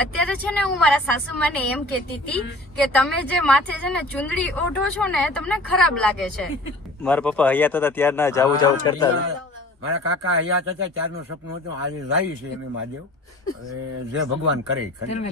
અત્યારે છે ને હું મારા સાસુમાને એમ કહેતી હતી કે તમે જે માથે છે ને ચુંદડી ઓઢો છો ને તમને ખરાબ લાગે છે. મારા પપ્પા હયાત હતા ત્યારના જાવું જાવું કરતા હતા. મારા કાકા હયાત હતા ત્યારનું સપનું હતું, આજે જાય છે એમ મહાદેવ. હવે જે ભગવાન કરે ઘરમાં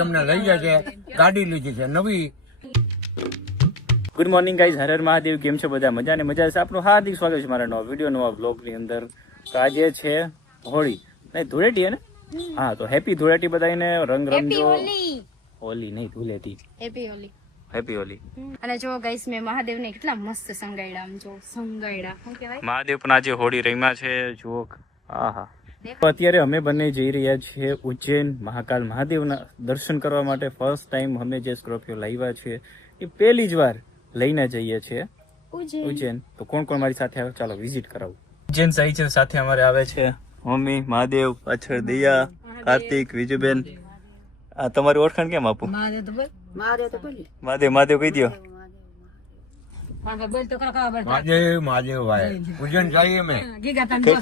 તમને લઈ જાય છે. ગાડી લીધી છે નવી. Good morning guys, Har Har Mahadev. કેમ છો બધા? મજા ને મજા છે. આપનું હાર્દિક સ્વાગત છે મારા નવા વિડીયો, નવા બ્લોગની અંદર. તો આજે છે હોળી, નહીં ધૂળેટી હે ને? હા, તો હેપી ધૂળેટી બધાને. રંગ રમજો. હોલી નહીં, ધૂળેટી. હેપી હોલી. હેપી હોલી. અને જો ગાઈસ મેં મહાદેવને કેટલા મસ્ત સંગાયડા, આમ જો સંગાયડા શું કહેવાય, મહાદેવ પણ આજે હોળી રમ્યા છે. જુઓ, આહા. અત્યારે અમે બંને જઈ રહ્યા છીએ ઉજ્જૈન મહાકાલ મહાદેવના દર્શન કરવા માટે. ફર્સ્ટ ટાઈમ અમે જે સ્કોર્પિયો લાવ્યા છે એ પહેલી જ વાર લઈને જઈએ છીએ ઉજ્જૈન. તો કોણ કોણ મારી સાથે આવે ચાલો વિઝિટ કરાવું. ઉજ્જૈન સાઈ છે, સાથે અમારે આવે છે મમ્મી, મહાદેવ, પાછળ દયા, કાર્તિક, વિજયબેન. આ તમારી ઓળખાણ કેમ આપું? મહાદેવ કહી દો. મહાદેવ ભાઈ ઉજ્જૈન જઈએ અમે.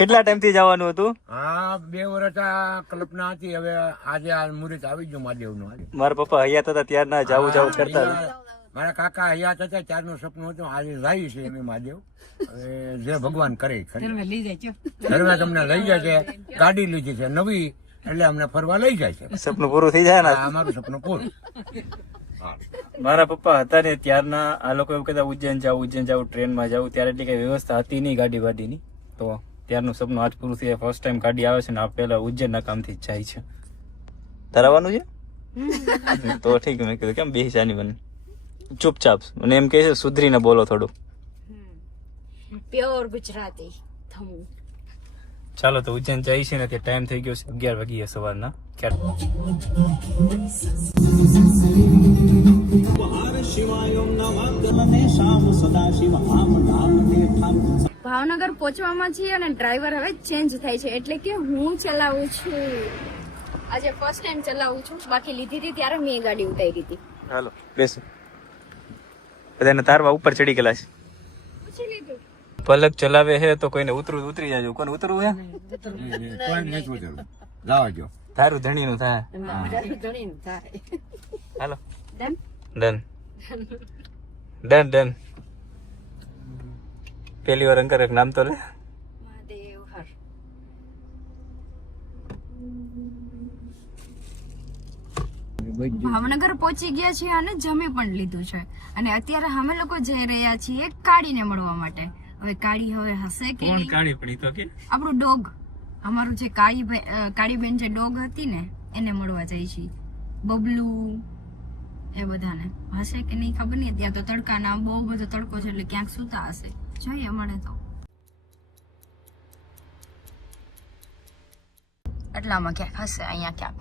કેટલા ટાઈમ થી જવાનું હતું? હા, 2 વર્ષ આ કલ્પના હતી. હવે આજે આ મુહૂર્ત આવી ગયું મહાદેવ નું. મારા પપ્પા હયાત હતા ત્યારના જાવું જાવું કરતા હતા. મારા કાકા હયાત હતા ત્યારનું સપનું હતું, આજે જાય છે એમ મહાદેવ. હવે જે ભગવાન કરે ઘરમાં તમને લઈ જાય છે. ગાડી લીધી છે નવી, એટલે અમને ફરવા લઈ જાય છે. સપનું પૂરું થઈ જાય ને? અમારું સપનું પૂરું. મારા પપ્પા હતા ને ત્યારના આ લોકો એવું કહેતા ઉજ્જૈન જાવું ટ્રેનમાં જાવું. ત્યારે એટલી કઈ વ્યવસ્થા હતી નહીં ગાડી વાડીની. તો ત્યારનું સપનું આજ પૂરું થયું. ફર્સ્ટ ટાઈમ ગાડી આવે છે ને આ પેલા ઉજ્જૈન ના કામથી જ જાય છે. ધરાવવાનું છે તો ઠીક. મેં કીધું કેમ બેસી જાની બને ચૂપચાપ. મને એમ કહે છે સુધરીને બોલો થોડું. પ્યોર ગુજરાતી. ચાલો તો ઉજ્જૈન જાય છે ને તે ટાઈમ થઈ ગયો છે 11 વાગ્યે સવારના. ભાવનગર પહોંચવામાં છીએ અને ડ્રાઈવર હવે ચેન્જ થાય છે, એટલે કે હું ચલાવું છું. આજે ફર્સ્ટ ટાઈમ ચલાવું છું. બાકી લીધી હતી ત્યારે મેં ગાડી ઉતારી હતી. હાલો બેસો. બધાને તારવા ઉપર ચડી ગયેલા છે. પૂછી લીધું. પલક ચલાવે છે તો કોઈને ઉતરી જાજો. કોને ઉતરવું છે? કોઈ નથી ઉતરવું. લાવા જો તારું ધણી નું થાય. હાલો ડન ડન ડન. પેલી વાર અંકર એક નામ તો લે. મહાદેવ હર. ભાવનગર પહોંચી ગયા છીએ અને જમી પણ લીધું છે. અને અત્યારે અમે લોકો જઈ રહ્યા છીએ કાળીને મળવા માટે. હવે કાળી હવે હશે કે કોણ કાળી પડી તો કે? આપણું ડોગ, અમારું જે કાળી બેન જે ડોગ હતી ને એને મળવા જાય છે. બબલુ એ બધાને હશે કે નહીં ખબર નહીં. ત્યાં તો તડકાના બહુ બધો તડકો છે એટલે ક્યાંક સૂતા હશે. જોઈએ મળે તો. એટલામાં ક્યાંક હશે, અહીંયા ક્યાંક.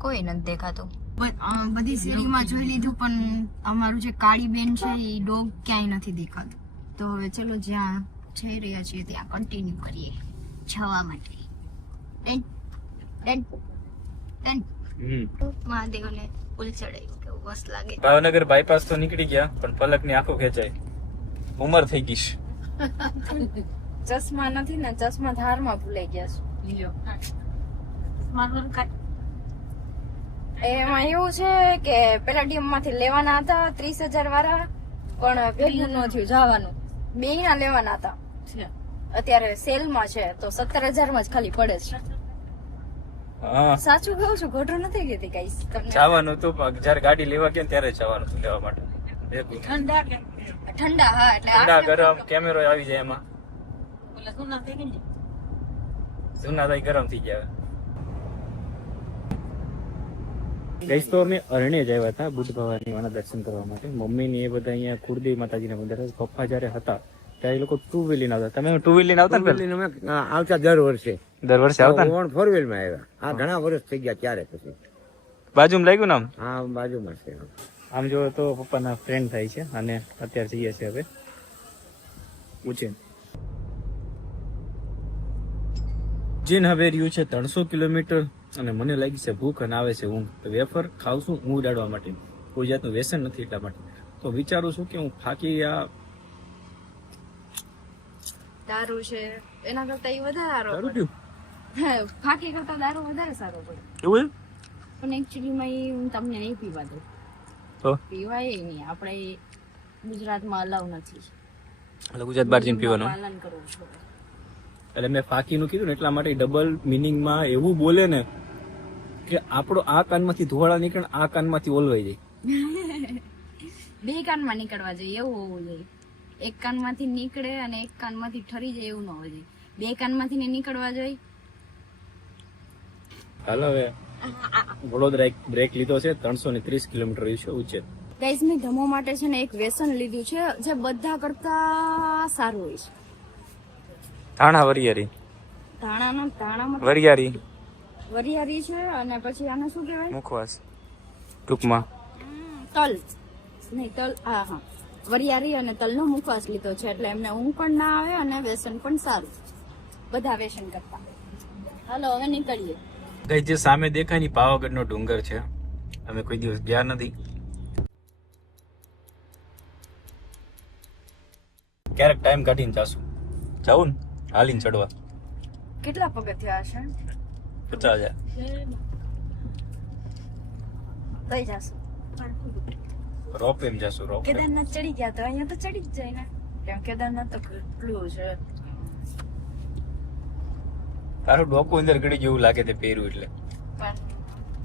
કોઈ નથી દેખાતું. બધી સિરીમાં જોઈ લીધું પણ અમારું જે કાળી બેન છે એ ડોગ ક્યાંય નથી દેખાતું. તો હવે ચલો જ્યાં જઈ રહ્યા છીએ ત્યાં કન્ટિન્યુ કરીએ જવા માટે. મહાદેવને પુલ ચડાવ્યું કેવું મસ્ત લાગે. ભાવનગર બાયપાસ તો નીકળી ગયા પણ પલક ની આંખો ખેંચાય. ઉંમર થઈ ગઈ છે. ચશ્મા નથી ને, ચશ્મા ધારમાં ભૂલાઈ ગયા છે. એમાં એવું છે કે પેલાડિયમ માંથી લેવાના હતા 30,000 વાળા, પણ ભેગું ન થયું જવાનું. 2 ના લેવાના હતા. અત્યારે સેલમાં છે તો 17,000 માં જ ખાલી પડે છે. સાચું કહું છું, ખોટું નથી કહેતી ગાઈસ. જવાનું હતું જયારે ગાડી લેવા ગયા ત્યારે જવાનું હતું લેવા માટે. ઠંડા હા, એટલે ઠંડા ગરમ કેમેરો આવી જાય એમાં. જૂના થઈ ગરમ થઈ ગયા. ગઈસ તો અમે અરણ્ય જ આવ્યા હતા બુદ્ધ ભવાની માના દર્શન કરવા માટે. મમ્મી ને એ બધા અહીંયા કુળદેવી માતાજીના મંદિર. પપ્પા જયારે હતા ત્યારે એ લોકો 2 વ્હીલ લઈને આવતા. તમે 2 વ્હીલ લઈને આવતા ને? આવતા દર વર્ષે આવતા. 4 વ્હીલ માં આવ્યા. આ ઘણા વર્ષ થઈ ગયા ત્યારે. પછી બાજુમાં લાગ્યું ને આમ? હા, બાજુમાં છે. આમ જો તો પપ્પાના ફ્રેન્ડ થાય છે અને અત્યારે જઈએ છીએ હવે ઉજ્જૈન. ઉજ્જૈન હવે રહ્યું છે 300 કિલોમીટર અને મને લાગી છે ભૂખ અને આવે છે ઊંઘ. તો વેફર ખાવશું ઊંઘ ઉડાડવા માટે. કોઈ જાતનું વ્યસન નથી એટલા માટે. તો વિચારું છું કે હું થાકી આ દારૂ છે એના કરતા એ વધારે દારૂ પીવું. ફાકી કરતા દારૂ વધારે સારો પડે. એવું પણ એકચ્યુઅલીમાં એ હું તમને નહીં પીવા દઉં. તો પીવાય નહીં, આપણે ગુજરાતમાં અલાવ નથી. એટલે ગુજરાત બહાર જઈને પીવાનું. પાલન કરવું જોઈએ. એટલે મેં ફાકીનું કીધું ને એટલા માટે ડબલ મિનિંગમાં એવું બોલે ને કે આપણો આ કાનમાંથી ધોવાળા નીકળે આ કાનમાંથી ઓલવાઈ જાય. બે કાનમાં નીકળવા જોઈએ એવું હોવું જોઈએ. એક કાનમાંથી નીકળે અને એક કાનમાંથી ઠરી જાય એવું ન હોવું જોઈએ. બે કાનમાંથી ને નીકળવા જોઈએ. હાલો હવે વડોદરા એક બ્રેક લીધો છે, 330 કિલોમીટર રહ્યું છે ઉચ્ચેર. ગાઈઝ મેં ધમો માટે છે ને એક વ્યસન લીધું છે જે બધા કરતા સારું હોય છે. ધાણા વરિયારી ધાણામાં વરિયારી વરિયાળી છે અને પછી આને શું કહેવાય મુખવાસ ટૂંકમાં તલ નહીં તલ હા વરિયાળી અને તલનો મુખવાસ લીધો છે એટલે એમને ઊંઘ પણ ના આવે અને વ્યસન પણ સારું. બધા વ્યસન કરતા. હાલો હવે નીકળીએ. કઈ જે સામે દેખાય ની પાવાગઢનો ડુંગર છે, અમે કોઈ દિવસ ગયા નથી. ક્યારેક ટાઈમ કાઢીને જાશું. જાવું ને હાલીને ચડવા. કેટલા પગથિયા હશે? 50,000. કઈ જાશું? રોપ એમ જાશું. રોપ કેદારનાથ ચડી ગયા તો અહીંયા તો ચડી જ જાય ને. કેમ કેદારનાથ તો કેટલું છે. તારું ડોકું અંદર ગળી જેવું લાગે તે પહેર્યું એટલે. પણ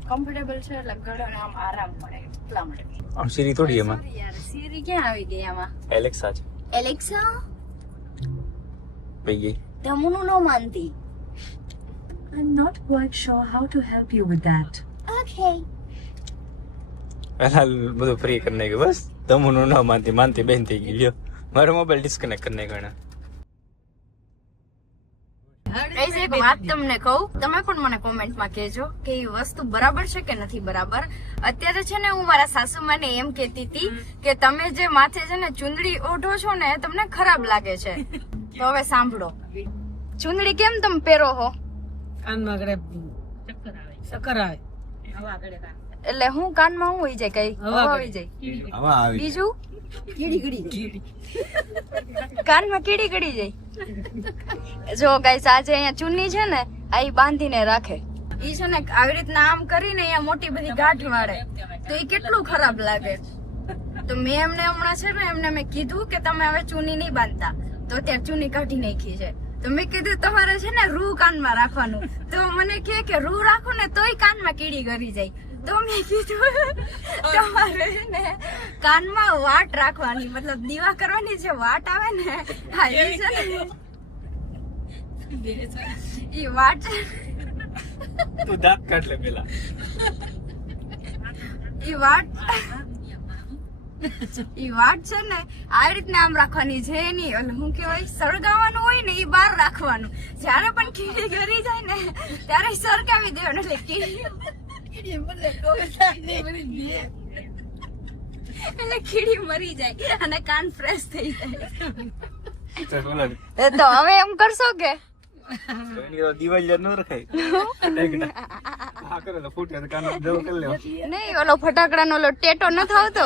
કમ્ફર્ટેબલ છે એટલે ગળાને આમ આરામ મળે એટલા માટે. આમ સીરી થોડી એમાં. Sorry યાર, સીરી ક્યાં આવી ગઈ આમાં? એલેક્સા છે. એલેક્સા પઈ ગઈ. ધમુનું ન માનતી. I'm not quite sure how to help you with that. Okay. પહેલા બધું ફ્રી કરી નાખ્યું બસ. તમુનું ન માનતી બેન થઈ ગઈ. લ્યો મારો મોબાઈલ ડિસ્કનેક્ટ કરી નાખ્યો. ગાઈઝ એક વાત તમને કહું, તમે પણ મને કોમેન્ટમાં કહેજો કે એ વસ્તુ બરાબર છે કે નથી બરાબર. અત્યારે છે ને હું મારા સાસુમાને એમ કહેતી હતી કે તમે જે માથે છે ને ચુંદડી ઓઢો છો ને તમને ખરાબ લાગે છે. તો હવે સાંભળો, ચુંદડી કેમ તમે પહેરો હો? કાનમાં આગળ ચક્કર આવે. એટલે હું કાનમાં હું હોઈ જાય કઈ હવા આવી જાય. આવા આવી બીજું કાનમાં કીડી ગળી જાય. જો ગાઈસ આજે અહીંયા ચુન્ની છે ને આ ઈ બાંધીને રાખે. ઈ છે ને આવી રીતના આમ કરીને અહીંયા મોટી બધી ગાંઠ વાળે તો ઈ કેટલું ખરાબ લાગે. તો મેં એમને હમણાં છે ને એમને મેં કીધું કે તમે હવે ચુન્ની નહીં બાંધતા, તો ત્યાં ચુન્ની કાઢી નાખી છે. તો મેં કીધું તમારે છે ને રૂ કાનમાં રાખવાનું. તો મને કે રૂ રાખો ને તોય કાનમાં કીડી ગળી જાય. તો મેં કીધું તમારે ને કાનમાં વાટ રાખવાની, મતલબ દીવા કરવાની જે વાટ આવે ને હા એ છે ને ઈ વાટ તું દાંત કાઢ લે પેલા. ઈ વાટ છે ને આ રીતના આમ રાખવાની છે. એની શું કહેવાય સળગાવવાનું હોય ને ઈ બહાર રાખવાનું. જયારે પણ કીડી ગળી જાય ને ત્યારે સળગાવી દેવાનું. એટલે કીડી મરી જાય અને કાન ફ્રેશ થઈ જાય. તો હવે એમ કરશો કે દિવાળી ન રખાય. નહીં ઓલો ફટાકડાનો ઓલો ટેટો ન આવતો.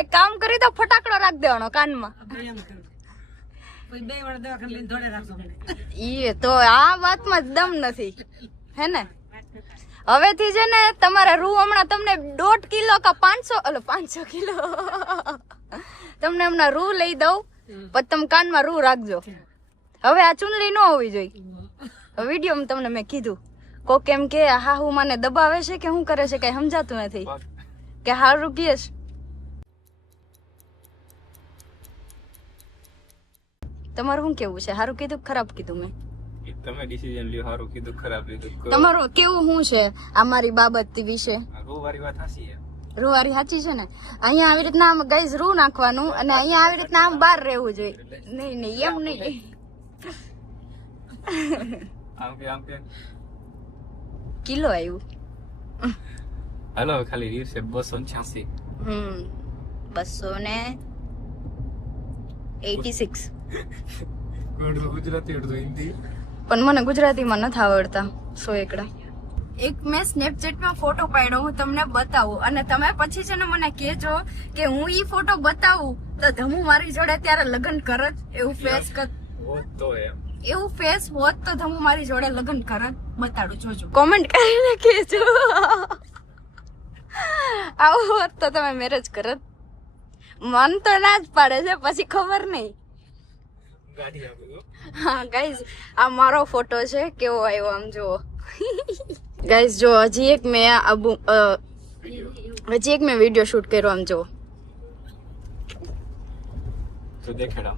એક કામ કરી તો ફટાકડો રાખ દેવાનો કાનમાં. ઈ તો આ વાતમાં દમ નથી હે ને. હવેથી છે ને તમારે રૂ હમણાં તમને 1.5 કિલો કે 500 કિલો તમને હમણાં રૂ લઈ દઉં પછી તમે કાનમાં રૂ રાખજો. હવે આ ચુંદડી ન હોવી જોઈએ. વિડીયો તમને મેં કીધું કોક એમ કે હાહુ મને દબાવે છે કે શું કરે છે કઈ સમજાતું નથી કે હારું કહે છે. તમારું શું કેવું છે? હારું કીધું ખરાબ કીધું? મેં તમે ડિસિઝન લ્યો. સારું કીધું ખરાબ લીધું. તમારું કેવું શું છે આ મારી બાબત વિશે? રૂવારી વાત હાસી છે. રૂવારી સાચી છે ને. અહીંયા આવી રીતના આમ ગાઈઝ રૂ નાખવાનું અને અહીંયા આવી રીતના આમ બહાર રહેવું જોઈએ. નહીં એમ નહીં. આમ કે કિલો આવ્યું. હાલો ખાલી રીર છે 286. 286. ગુજરાતી અડધું હિન્દી. પણ મને ગુજરાતીમાં નથી આવડતા 100 એકડા. એક મેં સ્નેપચેટમાં ફોટો પાડ્યો, હું તમને બતાવું અને તમે પછી છે ને મને કહેજો કે હું ઈ ફોટો બતાવું તો ધમુ મારી જોડે ત્યારે લગ્ન કરત એવું ફેસ કર. તો એમ એવું ફેસ હોત તો હું મારી જોડે લગ્ન કરત. બતાડું, જોજો. કોમેન્ટ કરીને કહેજો. આવું હોત તો તમે મેરેજ કરત. મન તો ના જ પાડે છે, પછી ખબર નહીં. હા ગાઈઝ, આ મારો ફોટો છે, કેવો આવ્યો આમ જુઓ. ગાઈઝ જો હજી એક મેં વિડીયો શૂટ કર્યો, આમ જુઓ. તો દેખાડા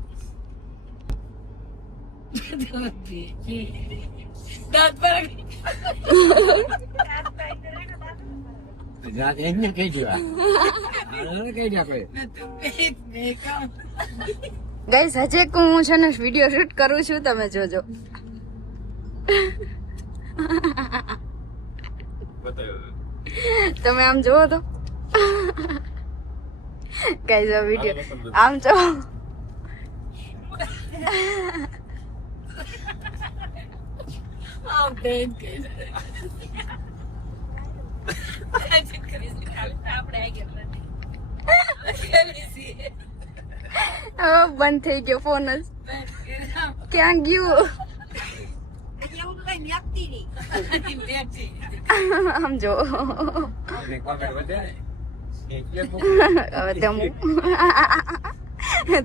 એને કહી દેવા કહી દે કોઈ ગાઈઝ હજી એક હું છે ને વિડીયો શૂટ કરું છું, તમે જોજો. તમે આમ જોવો તો ગાઈઝ આ વિડીયો આમ જો. હવે બંધ થઈ ગયો ફોન જ. ક્યાં ગયું? આમ જો.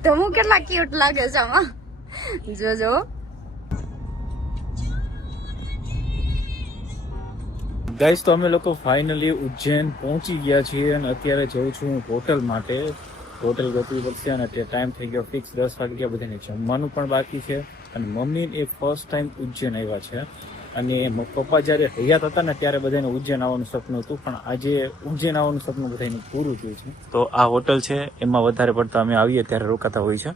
ધમુ કેટલા ક્યુટ લાગે છે આમાં, જોજો. ગાઈસ તો અમે લોકો ફાઇનલી ઉજ્જૈન પહોંચી ગયા છીએ અને અત્યારે જઉં છું હું હોટલ માટે. હોટલ ગોતવી પડશે અને અત્યારે ટાઈમ થઈ ગયો ફિક્સ 10 વાગ્યા. બધાને જમવાનું પણ બાકી છે અને મમ્મી એ ફર્સ્ટ ટાઈમ ઉજ્જૈન આવ્યા છે. અને પપ્પા જ્યારે હયાત હતા ને ત્યારે બધાને ઉજ્જૈન આવવાનું સપનું હતું, પણ આજે ઉજ્જૈન આવવાનું સપનું બધાનું પૂરું થયું છે. તો આ હોટલ છે, એમાં વધારે પડતા અમે આવીએ ત્યારે રોકાતા હોય છે.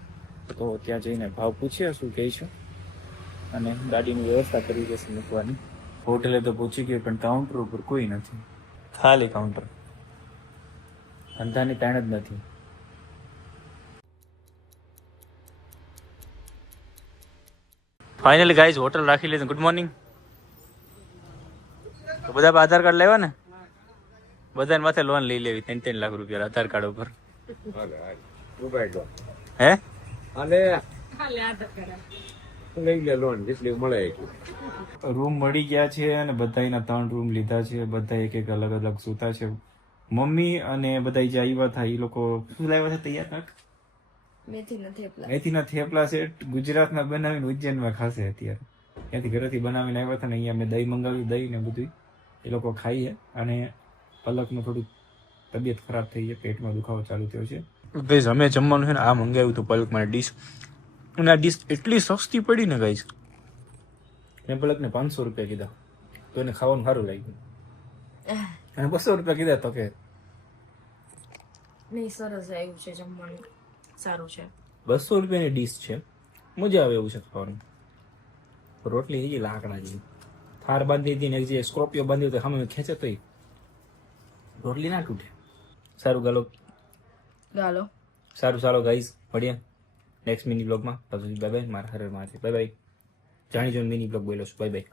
તો ત્યાં જઈને ભાવ પૂછીએ શું કહે છે અને ગાડીની વ્યવસ્થા કરી દેશે મૂકવાની. હોટેલે તો પહોંચી ગઈ પણ કાઉન્ટર ઉપર કોઈ નથી, ખાલી કાઉન્ટર. ધંધાની તાણ જ નથી. ફાઇનલી ગાઈઝ હોટલ રાખી લીધું. Good morning. તો બધા આધાર કાર્ડ લેવા ને, બધાને માથે લોન લઈ લેવી 3 લાખ રૂપિયા આધાર કાર્ડ ઉપર. હે લઈ લે લોન જેટલી મળે. રૂમ મળી ગયા છે અને બધાના 3 રૂમ લીધા છે. બધા એક એક અલગ અલગ સૂતા છે. મમ્મી અને બધા જે આવ્યા હતા એ લોકો શું લાવ્યા છે તૈયાર નાખ મેથીના થેપલા છે. ગુજરાતમાં બનાવીને ઉજ્જૈનમાં ખાશે અત્યારે. ત્યાંથી ઘરેથી બનાવીને આવ્યા હતા ને અહીંયા મેં દહીં મંગાવ્યું, દહીં ને બધું એ લોકો ખાઈએ. અને પલકનું થોડું તબિયત ખરાબ થઈ છે, પેટમાં દુખાવો ચાલુ થયો છે. ગાઈઝ અમે જમવાનું છે ને આ મંગાવ્યું હતું પલક માટે ડીશ, અને આ ડીશ એટલી સસ્તી પડી ને ગાઈઝ. મેં પલકને 500 રૂપિયા કીધા તો એને ખાવાનું સારું લાગ્યું, અને 200 રૂપિયા કીધા તો કે નહીં, સરસ આવ્યું છે જમવાનું, સારું છે. 200 રૂપિયાની ડીશ છે, મજા આવે એવું છે ખાવાનું. રોટલી એ લાકડા જેવી થાર બાંધી હતી ને એક જે સ્કોર્પિયો બાંધ્યો તો સામે ખેંચે તો રોટલી ના તૂટે. સારું ગાલો સારું ચાલો ગાઈઝ મળીએ નેક્સ્ટ મિની બ્લોગમાં. Bye bye. મારા હરે માથે બાય બાય. જાણી જો મિની બ્લોગ બોલો છું. Bye bye.